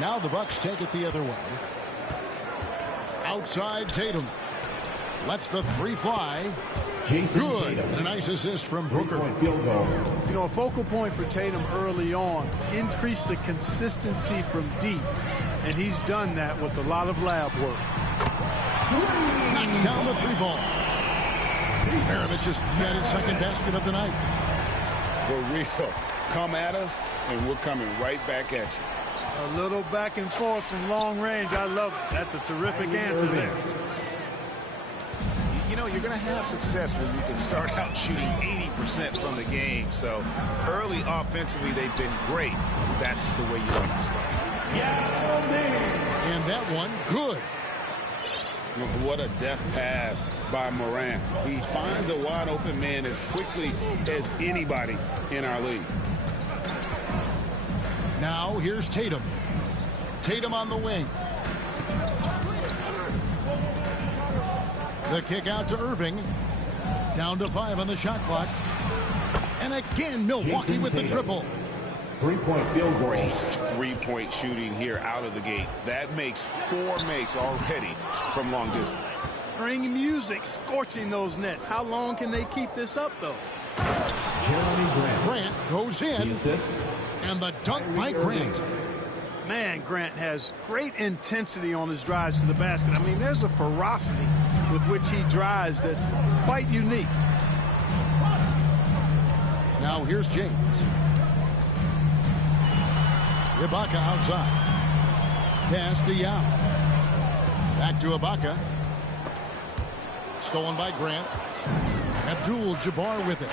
Now the Bucks take it the other way. Outside Tatum. Lets the three fly. Good. And a nice assist from Booker. Field goal. You know, a focal point for Tatum early on. Increase the consistency from deep. And he's done that with a lot of lab work. Knocks down the three ball. Maravich just met his second basket of the night. For real. Come at us, and we're coming right back at you. A little back and forth from long range. I love it. That's a terrific answer there. You know, you're going to have success when you can start out shooting 80% from the game. So early offensively, they've been great. That's the way you like to start. And that one, good. What a deft pass by Morant. He finds a wide open man as quickly as anybody in our league. Now here's Tatum. Tatum on the wing. The kick out to Irving. Down to 5 on the shot clock. And again, Milwaukee with the triple. Three-point field goal. Great three-point shooting here out of the gate. That makes 4 makes already from long distance. Bring music, scorching those nets. How long can they keep this up, though? Grant goes in. And the dunk by Grant. Man, Grant has great intensity on his drives to the basket. I mean, there's a ferocity with which he drives that's quite unique. Now here's James. Ibaka outside. Pass to Yao. Back to Ibaka. Stolen by Grant. Abdul-Jabbar with it.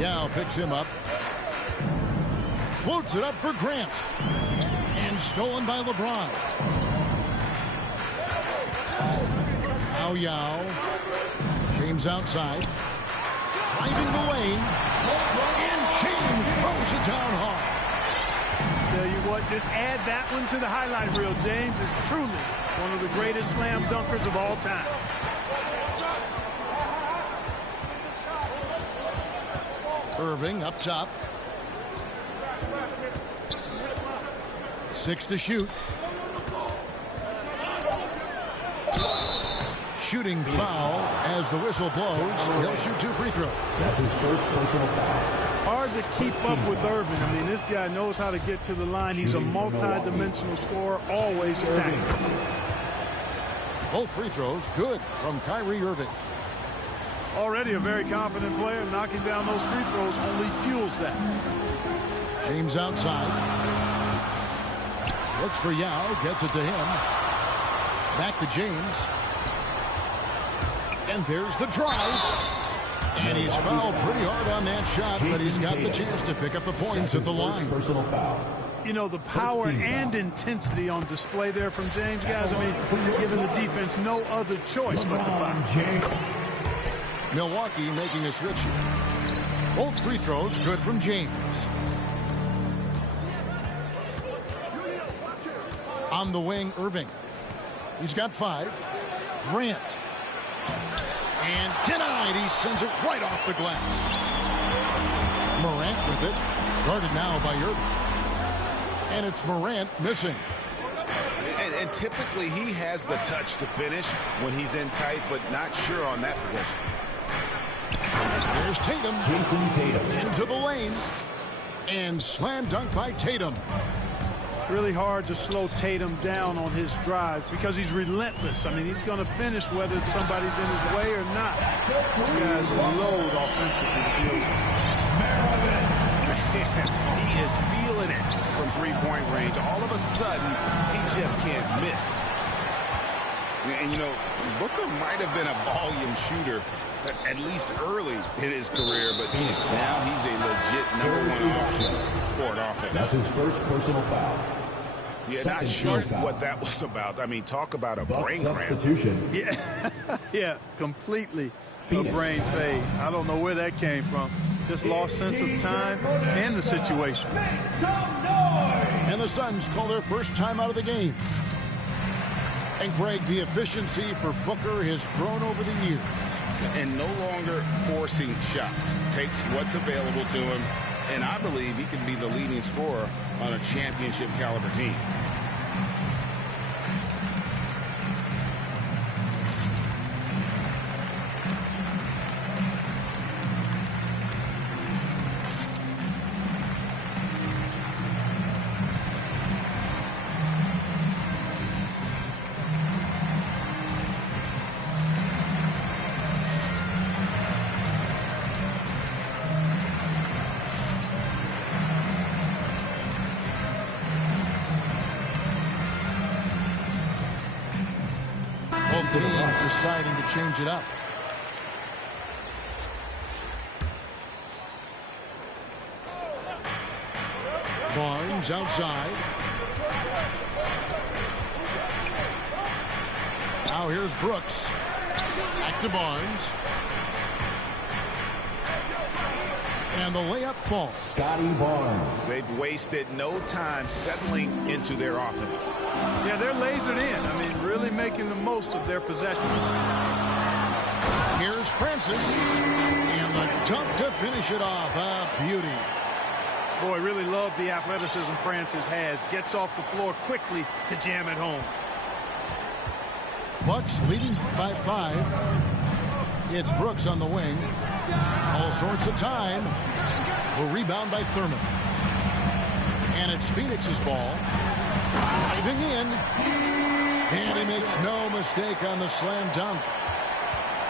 Yao picks him up. Floats it up for Grant. And stolen by LeBron. Now Yao. James outside. Driving the lane. And James throws it down hard. Tell you what, just add that one to the highlight reel. James is truly one of the greatest slam dunkers of all time. Irving up top. 6 to shoot. Shooting foul as the whistle blows. He'll shoot 2 free throws. That's his first personal foul. Hard to keep up with Irving. I mean, this guy knows how to get to the line. He's a multi-dimensional scorer, always attacking. Both free throws good from Kyrie Irving. Already a very confident player. Knocking down those free throws only fuels that. James outside. Looks for Yao. Gets it to him. Back to James. And there's the drive. And he's fouled pretty hard on that shot, but he's got the chance to pick up the points at the line. Personal foul. You know, the power and intensity on display there from James, guys. I mean, you're giving the defense no other choice but to foul. Milwaukee making a switch here. Both free throws good from James. On the wing, Irving. He's got 5. Grant. And denied. He sends it right off the glass. Morant with it. Guarded now by Irving. And it's Morant missing. And typically he has the touch to finish when he's in tight, but not sure on that possession. There's Tatum. Jason Tatum. Into the lane. And slam dunk by Tatum. Really hard to slow Tatum down on his drives because he's relentless. I mean, he's going to finish whether somebody's in his way or not. This guy's a load offensively. He is feeling it from three-point range. All of a sudden, he just can't miss. And, you know, Booker might have been a volume shooter at least early in his career, but now he's a legit #1 option for an offense. That's his first personal foul. Yeah, not sure what that was about. I mean, talk about a brain cramp. Yeah, yeah, completely a brain fade. I don't know where that came from. Just lost sense of time and the situation. And the Suns call their first time out of the game. And Greg, the efficiency for Booker has grown over the years. And no longer forcing shots. Takes what's available to him. And I believe he can be the leading scorer on a championship caliber team. deciding to change it up. Barnes outside. Now here's Brooks. Back to Barnes. And the layup falls. Scotty Barnes. They've wasted no time settling into their offense. Yeah, they're lasered in. I mean, really making the most of their possession. Here's Francis. And the dunk to finish it off. A beauty. Boy, really love the athleticism Francis has. Gets off the floor quickly to jam it home. Bucks leading by 5. It's Brooks on the wing. All sorts of time. A rebound by Thurman. And it's Phoenix's ball. Driving in. And he makes no mistake on the slam dunk.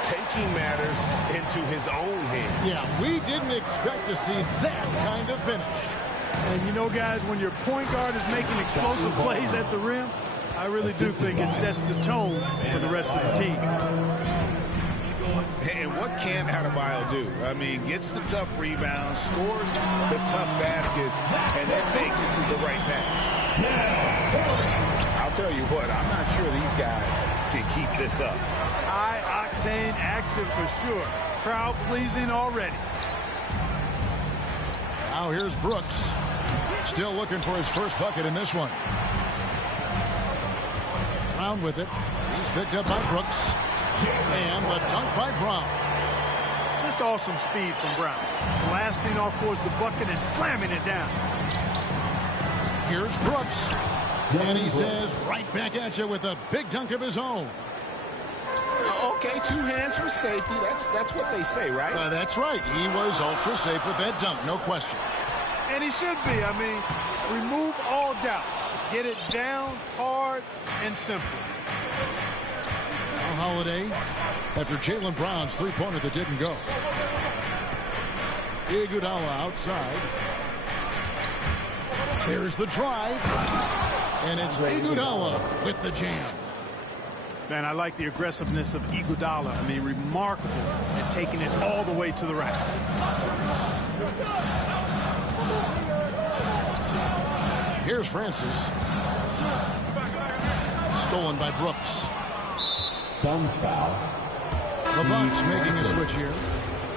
Taking matters into his own hands. Yeah, we didn't expect to see that kind of finish. And you know, guys, when your point guard is making explosive plays at the rim, I really do think it sets the tone for the rest of the team. And what can Adebayo do? I mean, gets the tough rebounds, scores the tough baskets, and then makes the right pass. I'll tell you what, I'm not sure these guys can keep this up. High-octane action for sure. Crowd pleasing already. Now here's Brooks. Still looking for his first bucket in this one. Brown with it. He's picked up by Brooks. And the dunk by Brown. Just awesome speed from Brown. Blasting off towards the bucket and slamming it down. Here's Brooks. And he says, right back at you with a big dunk of his own. Okay, 2 hands for safety. That's what they say, right? That's right. He was ultra safe with that dunk, no question. And he should be. I mean, remove all doubt. Get it down, hard, and simple. Now Holiday, after Jaylen Brown's three-pointer that didn't go. Iguodala outside. There's the drive. And it's Iguodala with the jam. Man, I like the aggressiveness of Iguodala. I mean, remarkable at taking it all the way to the rack. Here's Francis. Stolen by Brooks. Suns foul. The Bucks making a switch here.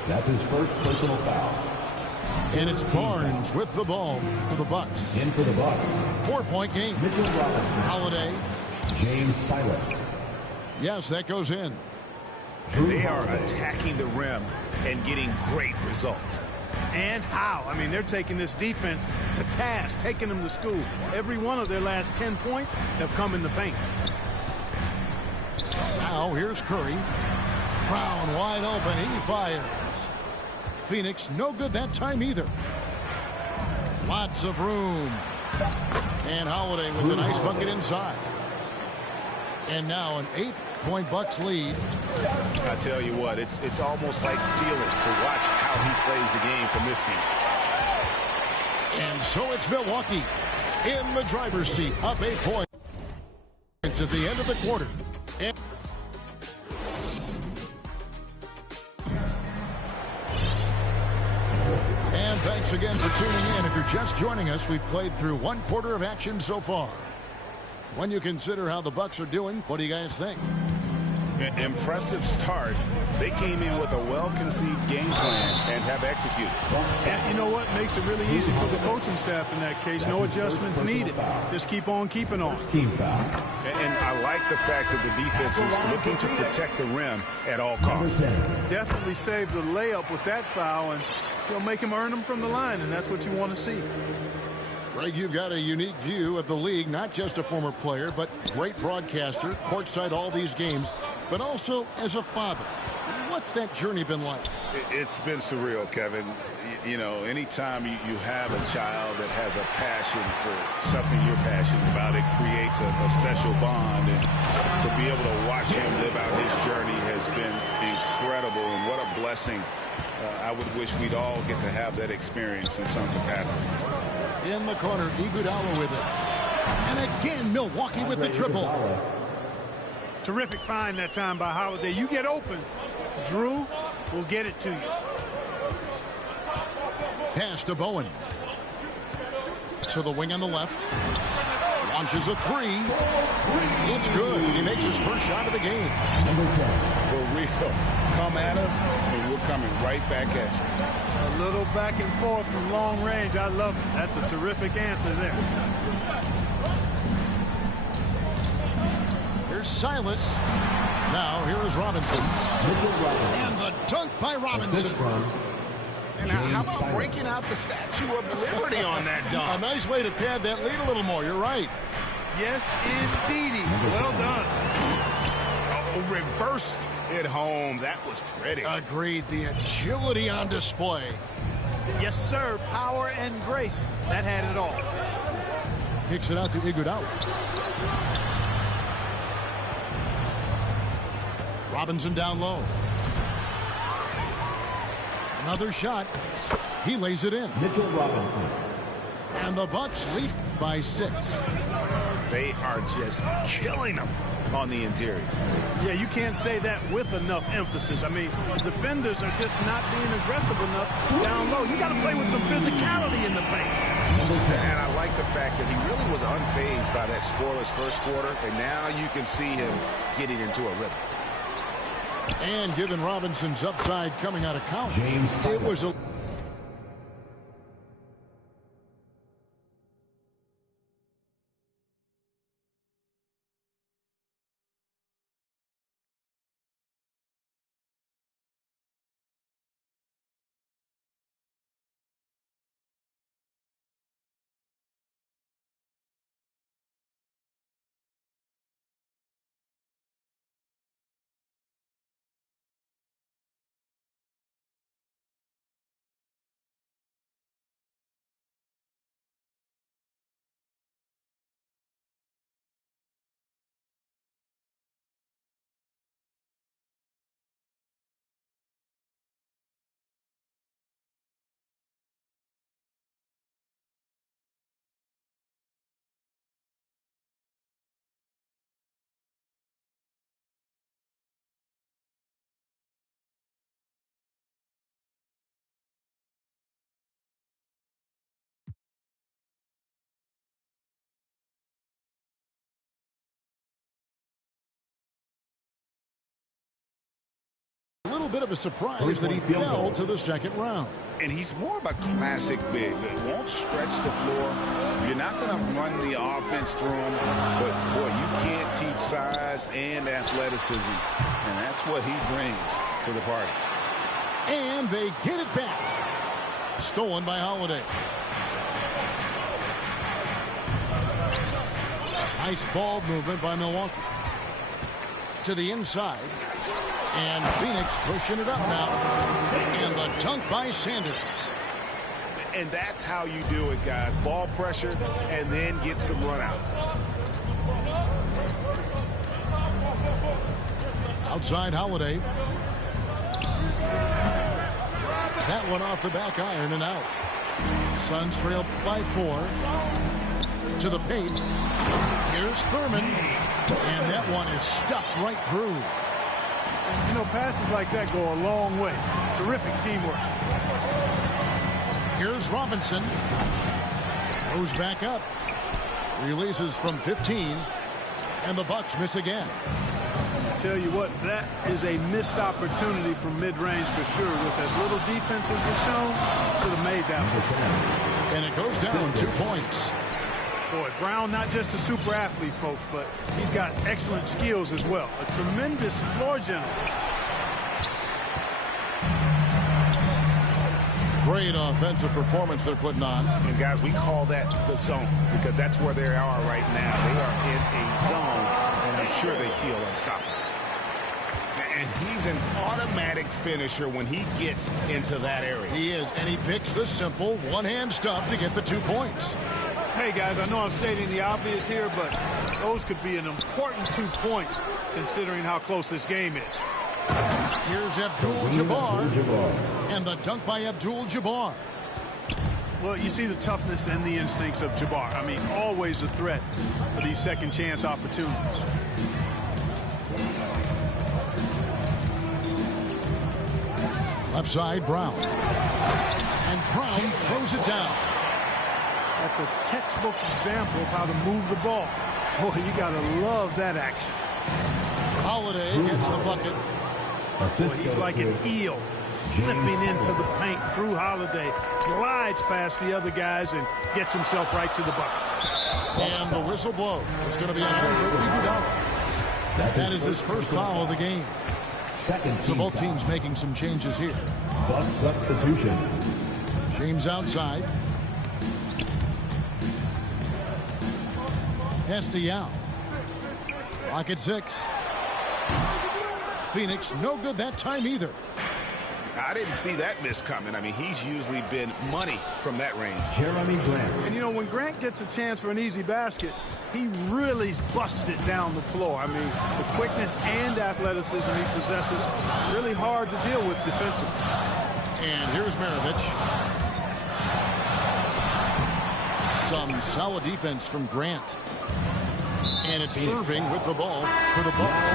That's his first personal foul. And it's Barnes with the ball for the Bucks. In for the Bucks. 4-point game. Mitchell Robinson. Holiday. James Silas. Yes, that goes in. And they are attacking the rim and getting great results. And how? I mean, they're taking this defense to task, taking them to school. Every one of their last 10 points have come in the paint. Now here's Curry. Brown wide open. He fires. Phoenix no good that time either. Lots of room. And Holiday with a nice bucket inside. And now an 8-point Bucks lead. I tell you what, it's almost like stealing to watch how he plays the game from this seat. And so it's Milwaukee in the driver's seat, up 8 points at the end of the quarter. And thanks again for tuning in. If you're just joining us, we've played through 1 quarter of action so far. When you consider how the Bucks are doing, what do you guys think? Impressive start. They came in with a well-conceived game plan and have executed. And you know what makes it really easy for the coaching staff in that case? No adjustments needed. Just keep on keeping on. Team foul. And I like the fact that the defense is looking to protect the rim at all costs. Definitely saved the layup with that foul, and he'll make him earn them from the line, and that's what you want to see. Greg, you've got a unique view of the league, not just a former player, but great broadcaster, courtside all these games, but also as a father. What's that journey been like? It's been surreal, Kevin. You know, anytime you have a child that has a passion for something you're passionate about, it creates a special bond. And to be able to watch him live out his journey has been incredible, and what a blessing. I would wish we'd all get to have that experience in some capacity. In the corner, Iguodala with it. And again, Milwaukee with the triple. Terrific find that time by Holiday. You get open, Drew will get it to you. Pass to Bowen. To the wing on the left. Launches a three. It's good. He makes his first shot of the game. Number 10. For real. Come at us, and we're coming right back at you. A little back and forth from long range. I love it. That's a terrific answer there. Here's Silas. Now here is Robinson. And the dunk by Robinson. And how about breaking out the Statue of Liberty on that dunk? A nice way to pad that lead a little more. You're right. Yes, indeedy. Well done. Oh, reversed it home. That was pretty. Agreed. The agility on display. Yes, sir. Power and grace. That had it all. Kicks it out to Iguodala. Robinson down low. Another shot. He lays it in. Mitchell Robinson. And the Bucks lead by 6. They are just killing them on the interior. Yeah, you can't say that with enough emphasis. I mean, defenders are just not being aggressive enough down low. You got to play with some physicality in the paint. And I like the fact that he really was unfazed by that scoreless first quarter, and now you can see him getting into a rhythm. And given Robinson's upside coming out of college, it was a little bit of a surprise that he fell to the second round. And he's more of a classic big that won't stretch the floor. You're not going to run the offense through him, but boy, you can't teach size and athleticism, and that's what he brings to the party. And they get it back. Stolen by Holiday. Nice ball movement by Milwaukee. To the inside. And Phoenix pushing it up now. And the dunk by Sanders. And that's how you do it, guys. Ball pressure and then get some runouts. Outside Holiday. That one off the back iron and out. Suns trail by 4. To the paint. Here's Thurman. And that one is stuffed right through. You know, passes like that go a long way. Terrific teamwork. Here's Robinson. Goes back up. Releases from 15. And the Bucks miss again. Tell you what, that is a missed opportunity from mid-range for sure. With as little defense as was shown, should have made that one. And it goes down 2 points. Boy, Brown, not just a super athlete, folks, but he's got excellent skills as well. A tremendous floor general. Great offensive performance they're putting on. And guys, we call that the zone because that's where they are right now. They are in a zone, and I'm sure they feel unstoppable. And he's an automatic finisher when he gets into that area. He is, and he picks the simple one-hand stuff to get the 2 points. Hey, guys, I know I'm stating the obvious here, but those could be an important 2 points considering how close this game is. Here's Abdul-Jabbar. And the dunk by Abdul-Jabbar. Well, you see the toughness and the instincts of Jabbar. I mean, always a threat for these second chance opportunities. Left side, Brown. And Brown throws it down. That's a textbook example of how to move the ball. Boy, you got to love that action. Holiday gets the bucket. Boy, he's like an eel slipping into the paint. Drew Holiday glides past the other guys and gets himself right to the bucket. And the whistle blows. It's going to be on Andre Iguodala. That is his first foul of the game. So both teams making some changes here. Buck substitution. James outside. Castellano. Rocket 6. Phoenix no good that time either. I didn't see that miss coming. I mean, he's usually been money from that range. Jeremy Grant. And, you know, when Grant gets a chance for an easy basket, he really busts it down the floor. I mean, the quickness and athleticism he possesses, really hard to deal with defensively. And here's Maravich. Some solid defense from Grant. And it's Irving with the ball for the Bucks.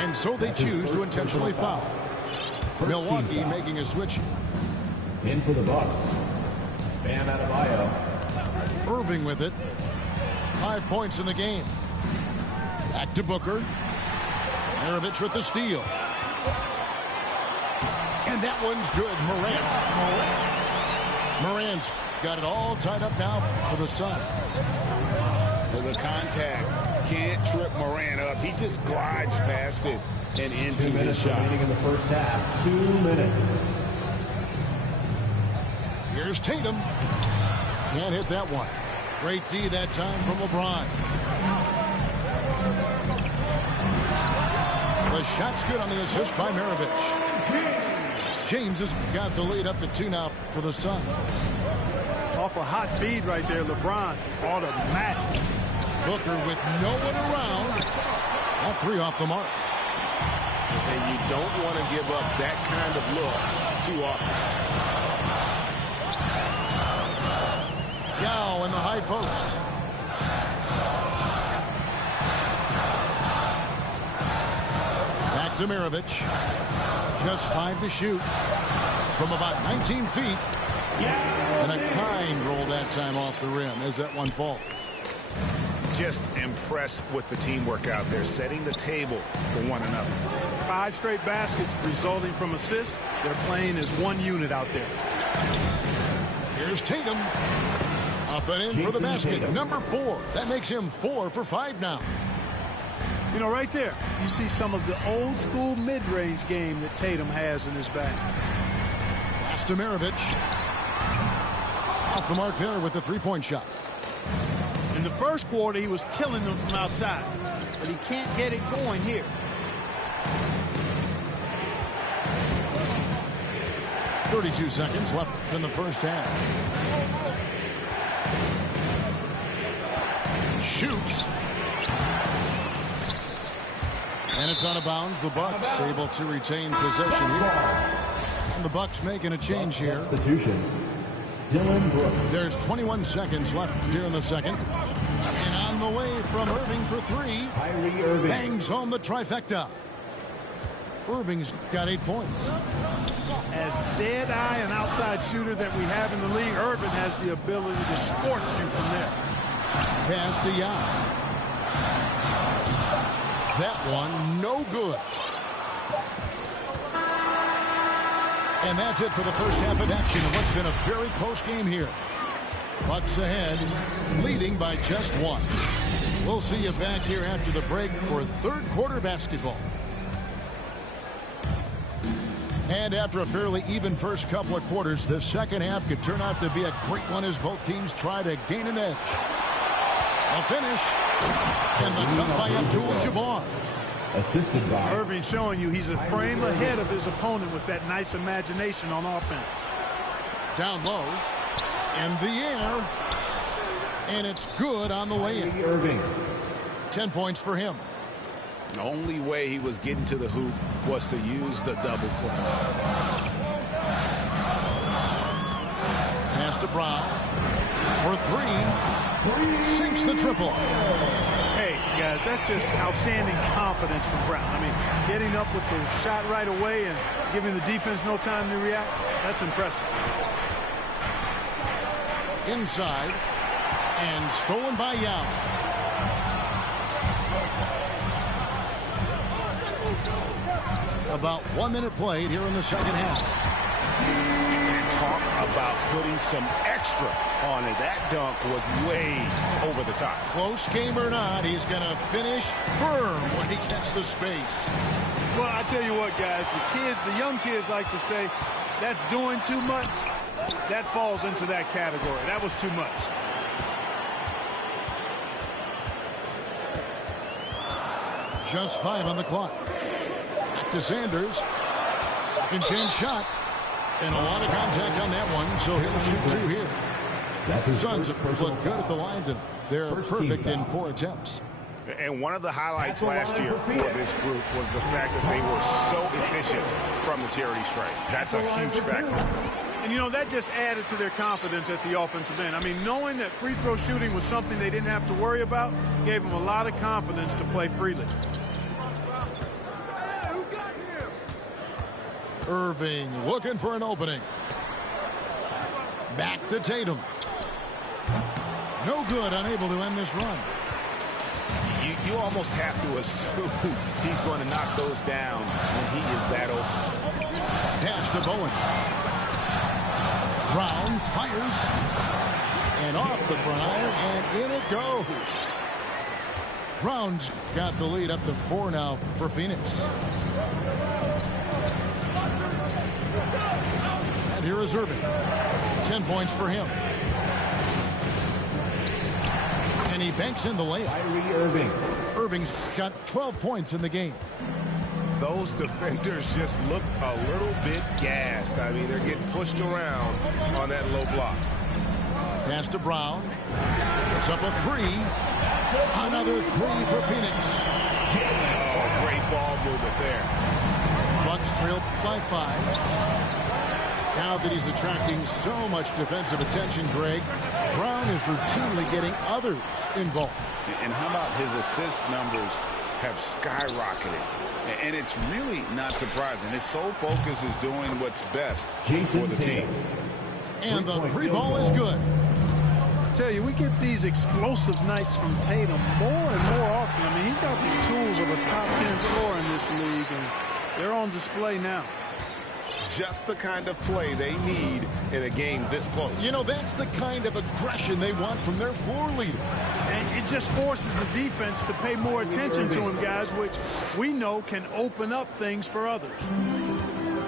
And so they choose to intentionally foul. Milwaukee making a switch here. In for the Bucks. Bam Adebayo. Irving with it. 5 points in the game. Back to Booker. Maravich with the steal. And that one's good. Morant's got it all tied up now for the Suns. With the contact, can't trip Morant up. He just glides past it and into 2 minutes his shot. remaining in the first half. 2 minutes. Here's Tatum. Can't hit that one. Great D that time from LeBron. The shot's good on the assist by Maravich. James has got the lead up to 2 now for the Suns. Off a hot feed right there, LeBron. Automatic. Booker with no one around. All 3 off the mark. And you don't want to give up that kind of look too often. Yao in the high post. Back to Maravich. Just 5 to shoot from about 19 feet. And a kind roll that time off the rim as that one falls. Just impressed with the teamwork out there, setting the table for one another. 5 straight baskets resulting from assists. They're playing as one unit out there. Here's Tatum. Up and in for the basket. Tatum. Number 4. That makes him 4 for 5 now. You know, right there, you see some of the old school mid-range game that Tatum has in his bag. Pass to Maravich. Off the mark there with the 3-point shot. In the first quarter, he was killing them from outside, but he can't get it going here. .32 seconds left in the first half. Shoots. And it's out of bounds. The Bucks able to retain possession here. And the Bucks making a change here. Substitution. Dylan Brooks. There's 21 seconds left here in the second. And on the way from Irving for 3. Kyrie Irving. Bangs home the trifecta. Irving's got 8 points. As dead-eye and outside shooter that we have in the league, Irving has the ability to scorch you from there. Pass to Yao. That one, no good. And that's it for the first half of action of what's been a very close game here. Bucks ahead, leading by just 1. We'll see you back here after the break for third quarter basketball. And after a fairly even first couple of quarters, the second half could turn out to be a great one as both teams try to gain an edge. A finish. And the dunk by Abdul-Jabbar. Assisted by Irving showing you he's a frame ahead of his opponent with that nice imagination on offense. Down low. In the air. And it's good on the way in. Irving. 10 points for him. The only way he was getting to the hoop was to use the double clutch. Pass to Brown for 3. Sinks the triple. Hey, Guys, that's just outstanding confidence from Brown. I mean, getting up with the shot right away and giving the defense no time to react, that's impressive. Inside, and stolen by Yao. About 1 minute played here in the second half. And talk about putting some extra on it. That dunk was way over the top. Close game or not, he's going to finish firm when he gets the space. Well, I tell you what, guys, the young kids like to say, that's doing too much. That falls into that category. That was too much. Just 5 on the clock. Back to Sanders. Second chance shot. And a lot of contact on that one, so he'll shoot 2 here. The Suns look good at the line tonight. They're perfect in 4 attempts. And one of the highlights last year for this group was the fact that they were so efficient from the charity stripe. That's a huge factor. And, you know, that just added to their confidence at the offensive end. I mean, knowing that free throw shooting was something they didn't have to worry about gave them a lot of confidence to play freely. Irving looking for an opening. Back to Tatum. No good, unable to end this run. You almost have to assume he's going to knock those down when he is that open. Pass to Bowen. Brown fires. And off the front, and in it goes. Brown's got the lead up to 4 now for Phoenix. And here is Irving. 10 points for him. And he banks in the layup. Kyrie Irving. Irving's got 12 points in the game. Those defenders just look a little bit gassed. I mean, they're getting pushed around on that low block. Pass to Brown. It's up a 3. Another 3 for Phoenix. Oh, great ball movement there. Bucks trail by 5. Now that he's attracting so much defensive attention, Greg, Brown is routinely getting others involved. And how about his assist numbers have skyrocketed? And it's really not surprising. His sole focus is doing what's best for the team. And the 3 ball is good. I tell you, we get these explosive nights from Tatum more and more often. I mean, he's got the tools of a top 10 scorer in this league, and they're on display now. Just the kind of play they need in a game this close. You know, that's the kind of aggression they want from their floor leader. And it just forces the defense to pay more attention to him, guys, which we know can open up things for others.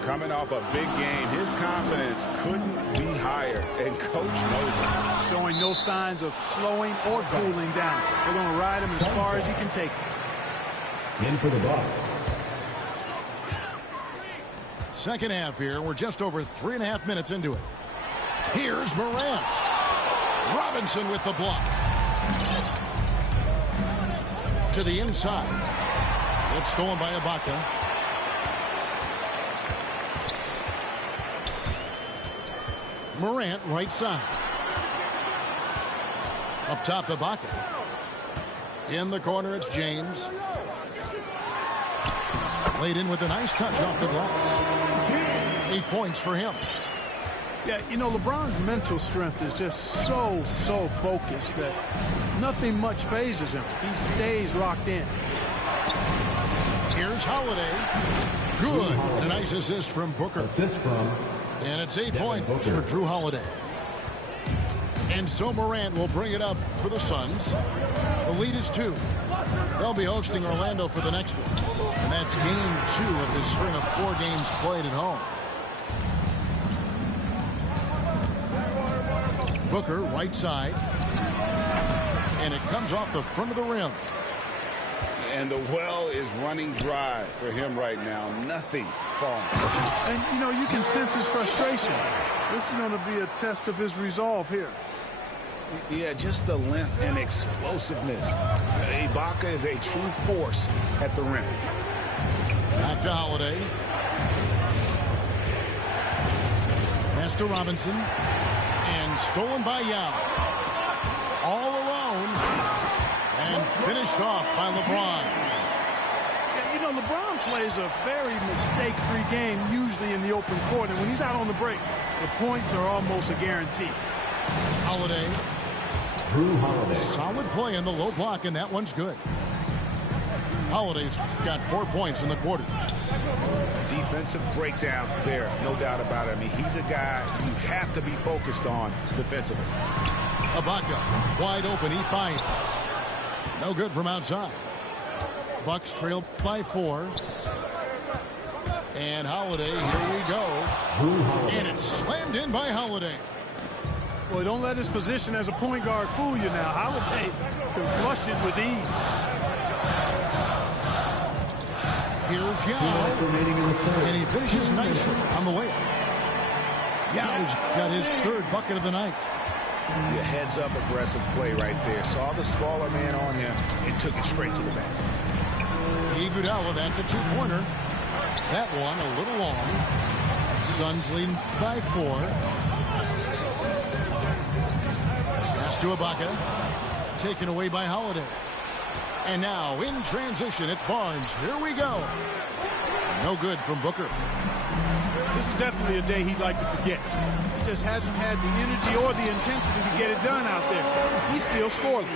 Coming off a big game, his confidence couldn't be higher, and Coach knows it. Showing no signs of slowing or cooling down. They're going to ride him as far as he can take him. In for the Bucks. Second half here. We're just over 3.5 minutes into it. Here's Morant. Robinson with the block. To the inside. It's stolen by Ibaka. Morant right side. Up top, Ibaka. In the corner, it's James. Laid in with a nice touch off the glass. 8 points for him. Yeah, you know, LeBron's mental strength is just so focused that nothing much phases him. He stays locked in. Here's Holiday. Good. A nice assist from Booker. Assist from. And it's 8 points for Drew Holiday. And so Morant will bring it up for the Suns. The lead is 2. They'll be hosting Orlando for the next one. And that's game 2 of this string of 4 games played at home. Booker, right side. And it comes off the front of the rim. And the well is running dry for him right now. Nothing falling. And, you know, you can sense his frustration. This is going to be a test of his resolve here. Yeah, just the length and explosiveness. Ibaka is a true force at the rim. Back to Holiday. Pass to Robinson. And stolen by Yao. All alone. And Finished off by LeBron. You know, LeBron plays a very mistake-free game, usually in the open court. And when he's out on the break, the points are almost a guarantee. Holiday. Drew Holiday. Solid play in the low block, and that one's good. Holiday's got 4 points in the quarter. Defensive breakdown there, no doubt about it. I mean, he's a guy you have to be focused on defensively. Ibaka, wide open, he finds. No good from outside. Bucks trail by 4. And Holiday, here we go. And it's slammed in by Holiday. Boy, don't let his position as a point guard fool you now. Holiday can flush it with ease. Here's Yao. And he finishes nicely on the way. Yao's got his 3rd bucket of the night. Yeah, heads-up aggressive play right there. Saw the smaller man on him and took it straight to the basket. Iguodala, that's a 2-pointer. That one a little long. Suns leading by 4. Pass to Ibaka. Taken away by Holiday. And now in transition, it's Barnes. Here we go. No good from Booker. This is definitely a day he'd like to forget. He just hasn't had the energy or the intensity to get it done out there. He's still scoreless.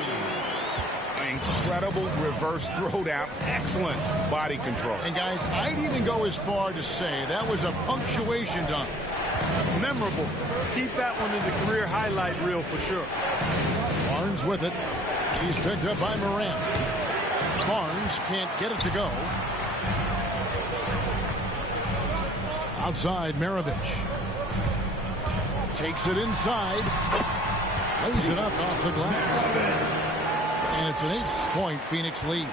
Incredible reverse throwdown. Excellent body control. And guys, I'd even go as far to say that was a punctuation dunk. Memorable. Keep that one in the career highlight reel for sure. Barnes with it. He's picked up by Morant. Barnes can't get it to go. Outside, Maravich. Takes it inside. Lays it up off the glass. And it's an 8-point Phoenix lead.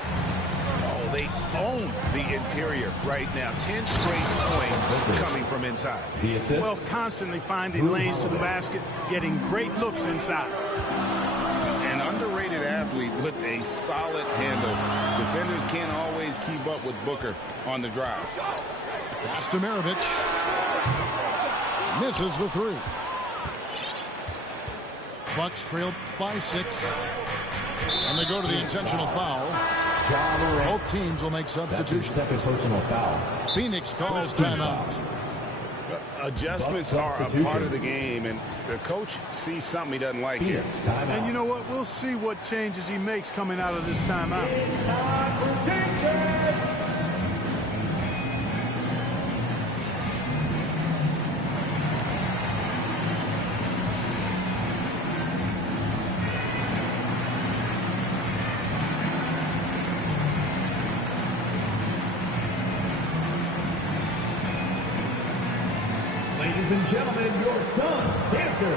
Oh, they own the interior right now. 10 straight points coming from inside. The assist. Well, constantly finding lanes to the basket, getting great looks inside. An underrated athlete with a solid handle. Defenders can't always keep up with Booker on the drive. Pass to Maravich. Misses the 3. Bucks trail by 6. And they go to the intentional foul. Both teams will make substitutions. Second personal foul. Phoenix calls timeout. Adjustments are a part of the game, and the coach sees something he doesn't like here. And you know what? We'll see what changes he makes coming out of this timeout. Ladies and gentlemen, your Suns dancer.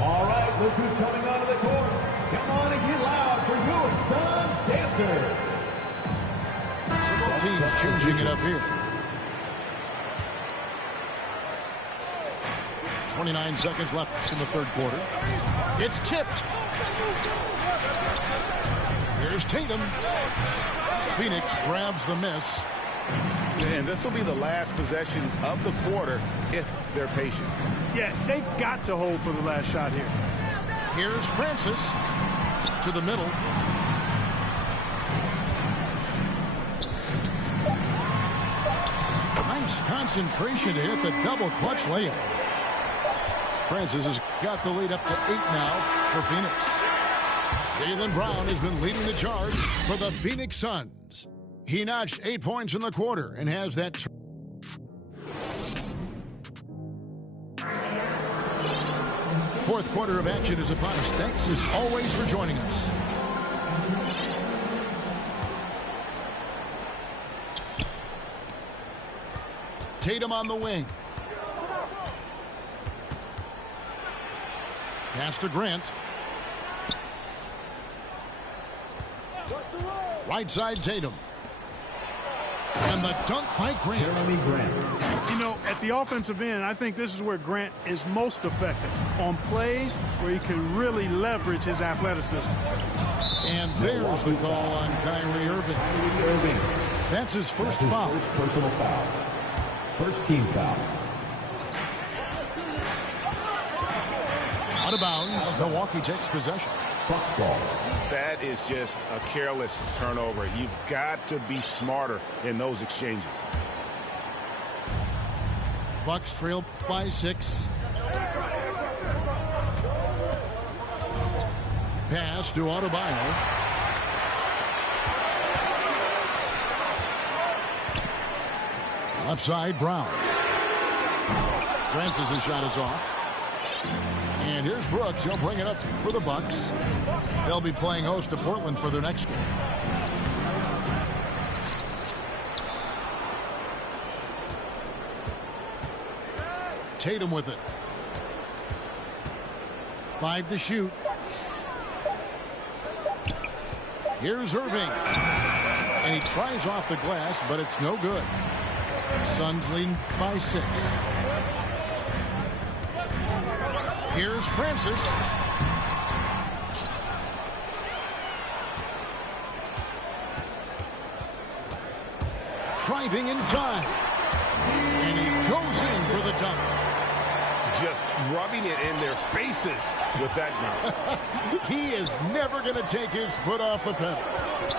All right, look who's coming onto the court. Come on and get loud for your Suns dancer. Both teams changing it up here. 29 seconds left in the 3rd quarter. It's tipped. Here's Tatum. Phoenix grabs the miss. And this will be the last possession of the quarter if they're patient. Yeah, they've got to hold for the last shot here. Here's Francis to the middle. Nice concentration to hit the double clutch layup. Francis has got the lead up to 8 now for Phoenix. Jaylen Brown has been leading the charge for the Phoenix Suns. He notched 8 points in the quarter and has that. Fourth quarter of action is upon us. Thanks as always for joining us. Tatum on the wing. Pass to Grant. Right side Tatum. And the dunk by Grant. You know, at the offensive end, I think this is where Grant is most effective, on plays where he can really leverage his athleticism. And there's the call on Kyrie Irving. That's his first foul. First personal foul. First team foul. Out of bounds. Milwaukee takes possession. Bucks ball. That is just a careless turnover. You've got to be smarter in those exchanges. Bucks trail by 6. Pass to Adebayo. Left side, Brown. Francis' shot is off. And here's Brooks. He'll bring it up for the Bucks. They'll be playing host to Portland for their next game. Tatum with it. 5 to shoot. Here's Irving. And he tries off the glass, but it's no good. Suns lead by 6. Here's Francis. Driving inside. And he goes in for the dunk. Just rubbing it in their faces with that dunk. He is never going to take his foot off the pedal.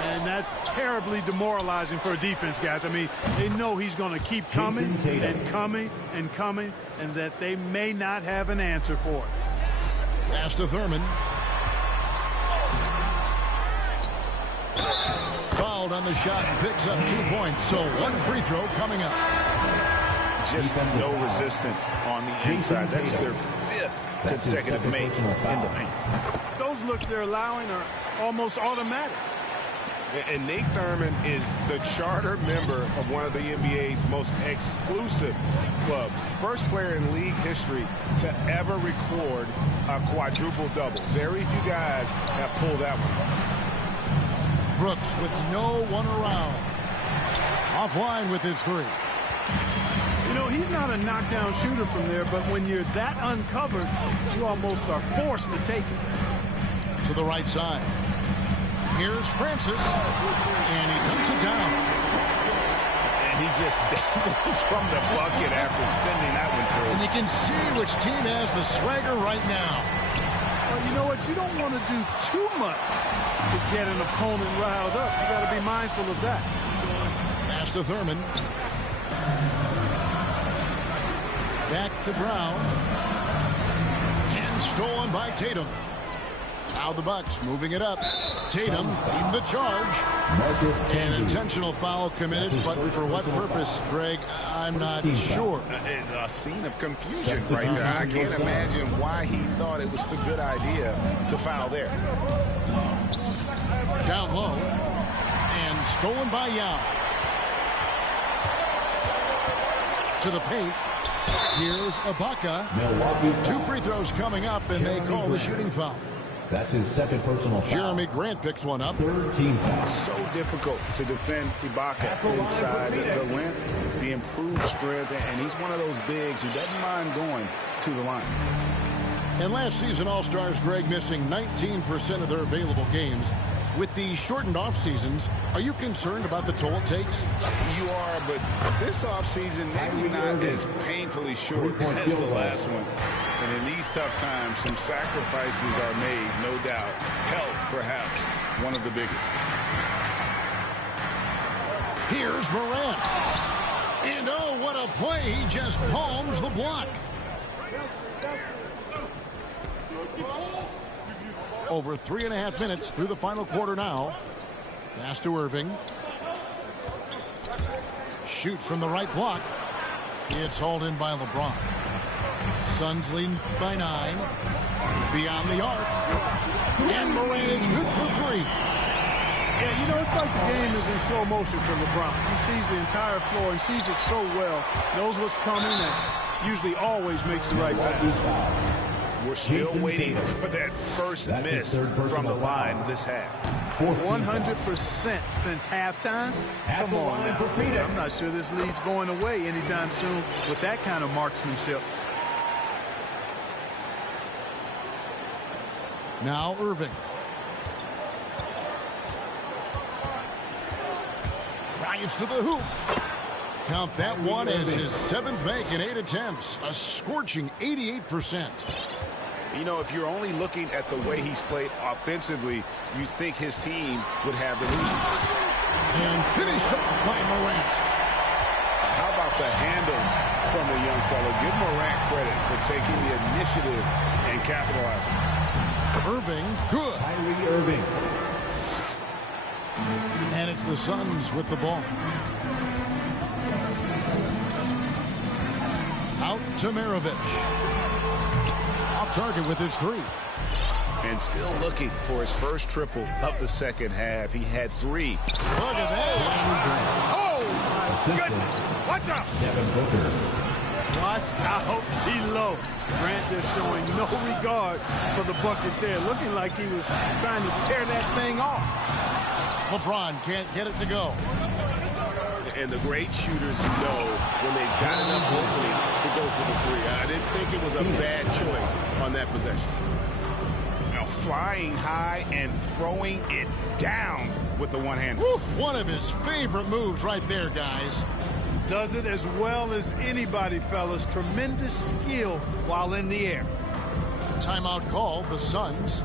And that's terribly demoralizing for a defense, guys. I mean, they know he's going to keep coming and coming and coming, and that they may not have an answer for it. Pass to Thurman. Fouled on the shot and picks up 2 points. So 1 free throw coming up. Just no resistance on the inside. That's their 5th consecutive make in the paint. Those looks they're allowing are almost automatic. And Nate Thurman is the charter member of one of the NBA's most exclusive clubs. First player in league history to ever record a quadruple-double. Very few guys have pulled that one off. Brooks with no one around. Offline with his 3. You know, he's not a knockdown shooter from there, but when you're that uncovered, you almost are forced to take it. To the right side. Here's Francis, and he dumps it down. And he just dangles from the bucket after sending that one through. And you can see which team has the swagger right now. Well, you know what? You don't want to do too much to get an opponent riled up. You got to be mindful of that. Pass to Thurman. Back to Brown. And stolen by Tatum. Now the Bucks moving it up. Tatum leading the charge. An intentional foul committed, but for what purpose, Greg, I'm not sure. A scene of confusion right there. I can't imagine why he thought it was a good idea to foul there. Down low. And stolen by Yao. To the paint. Here's Ibaka. 2 free throws coming up, and they call the shooting foul. That's his 2nd personal foul. Jeremy Grant picks one up. 3rd team foul. So difficult to defend Ibaka inside. The length, the improved strength, and he's one of those bigs who doesn't mind going to the line. And last season, All-Stars, Greg, missing 19% of their available games. With the shortened off seasons, are you concerned about the toll it takes? You are, but this offseason maybe not as painfully short as the last one. And in these tough times, some sacrifices are made, no doubt. Health, perhaps, one of the biggest. Here's Morant. And oh, what a play. He just palms the block. Over 3.5 minutes through the final quarter now. Pass to Irving. Shoot from the right block. It's hauled in by LeBron. Suns leading by 9. Beyond the arc. And Morant is good for 3. Yeah, you know, it's like the game is in slow motion for LeBron. He sees the entire floor and sees it so well, knows what's coming, and usually always makes the right pass. We're still waiting for that first miss from the line this half. 100% since halftime. Come on now. I'm not sure this lead's going away anytime soon with that kind of marksmanship. Now Irving. Drives to the hoop. Count that one as his 7th make in 8 attempts. A scorching 88%. You know, if you're only looking at the way he's played offensively, you think his team would have the lead. And finished up by Morant. How about the handles from the young fellow? Give Morant credit for taking the initiative and capitalizing. Irving, good. Kyrie Irving. And it's the Suns with the ball. Out to Maravich. Off target with his 3. And still looking for his first triple of the second half. He had 3. Look at that. Oh, my goodness. What's up? Devin Booker. Watch out below. Grant just showing no regard for the bucket there. Looking like he was trying to tear that thing off. LeBron can't get it to go. And the great shooters know when they've got enough opening to go for the 3. I didn't think it was a bad choice on that possession. Now flying high and throwing it down with the one-hand. One of his favorite moves right there, guys. Does it as well as anybody, fellas. Tremendous skill while in the air. Timeout called, the Suns.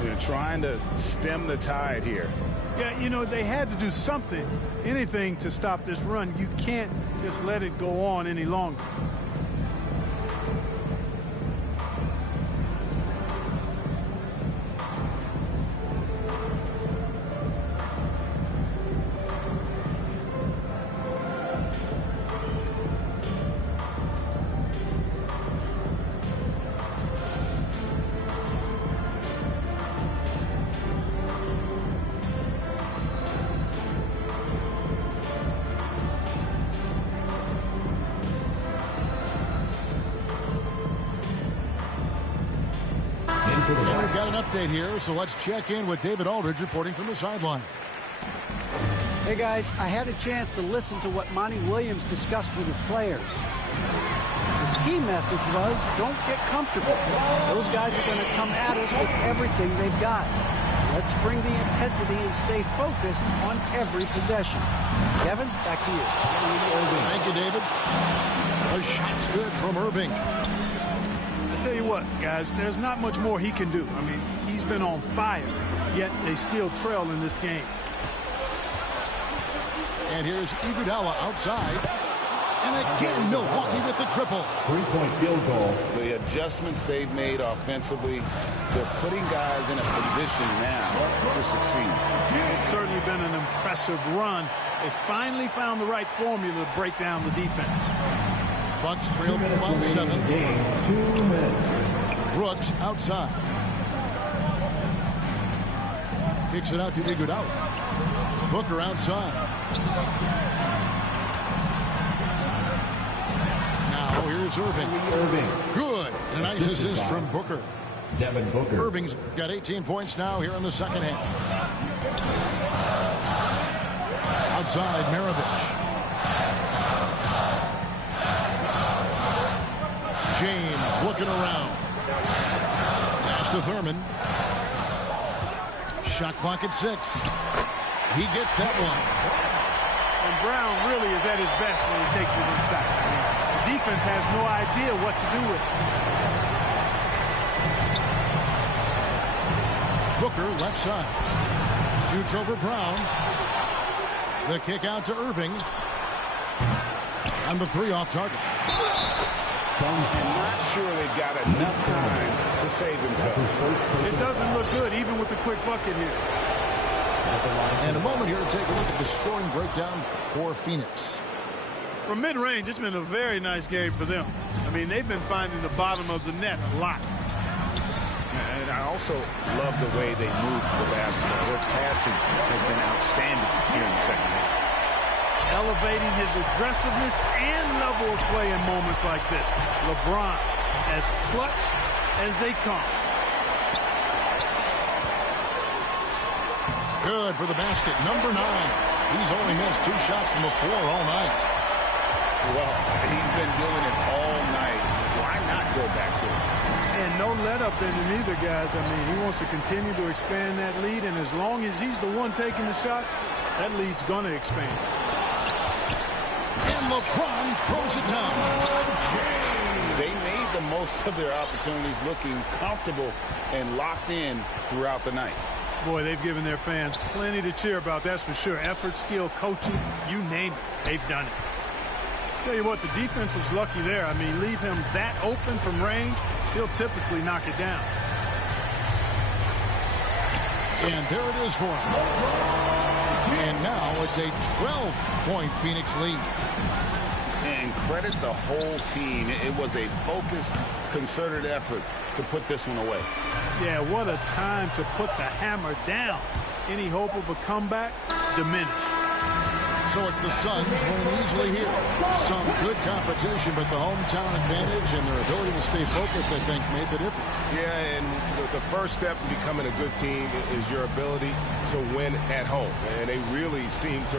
They're trying to stem the tide here. Yeah, you know, they had to do something, anything to stop this run. You can't just let it go on any longer. And we've got an update here, so let's check in with David Aldridge reporting from the sideline. Hey guys, I had a chance to listen to what Monty Williams discussed with his players. His key message was, don't get comfortable. Those guys are going to come at us with everything they've got. Let's bring the intensity and stay focused on every possession. Kevin, back to you. Thank you, David. A shot's good from Irving. Tell you what, guys, there's not much more he can do. I mean, he's been on fire, yet they still trail in this game. And here's Iguodala outside. And again, Milwaukee with the triple. 3-point field goal. The adjustments they've made offensively, they're putting guys in a position now to succeed. It's certainly been an impressive run. They finally found the right formula to break down the defense. Bucks trail 12-7. 2 minutes. Brooks outside. Kicks it out to Iguodala. Booker outside. Now here's Irving. Good. A nice assist from Booker. Devin Booker. Irving's got 18 points now here in the second half. Outside, Maravich. James looking around. Pass to Thurman. Shot clock at 6. He gets that one. And Brown really is at his best when he takes it inside. I mean, the defense has no idea what to do with it. Booker left side. Shoots over Brown. The kick out to Irving. And the 3 off target. And not sure they've got enough time to save themselves. It doesn't look good, even with a quick bucket here. And a moment here to take a look at the scoring breakdown for Phoenix. From mid-range, it's been a very nice game for them. I mean, they've been finding the bottom of the net a lot. And I also love the way they move the basketball. Their passing has been outstanding here in the second half. Elevating his aggressiveness and level of play in moments like this. LeBron, as clutch as they come. Good for the basket. Number 9. He's only missed 2 shots from the floor all night. Well, he's been doing it all night. Why not go back to it? And no let up in him either, guys. I mean, he wants to continue to expand that lead, and as long as he's the one taking the shots, that lead's going to expand. And LeBron throws it down. They made the most of their opportunities, looking comfortable and locked in throughout the night. Boy, they've given their fans plenty to cheer about, that's for sure. Effort, skill, coaching, you name it, they've done it. Tell you what, the defense was lucky there. I mean, leave him that open from range, he'll typically knock it down. And there it is for him. And now it's a 12-point Phoenix lead. And credit the whole team. It was a focused, concerted effort to put this one away. Yeah, what a time to put the hammer down. Any hope of a comeback diminished. So it's the Suns winning easily here. Some good competition, but the hometown advantage and their ability to stay focused, I think, made the difference. Yeah, and the first step in becoming a good team is your ability to win at home. And they really seem to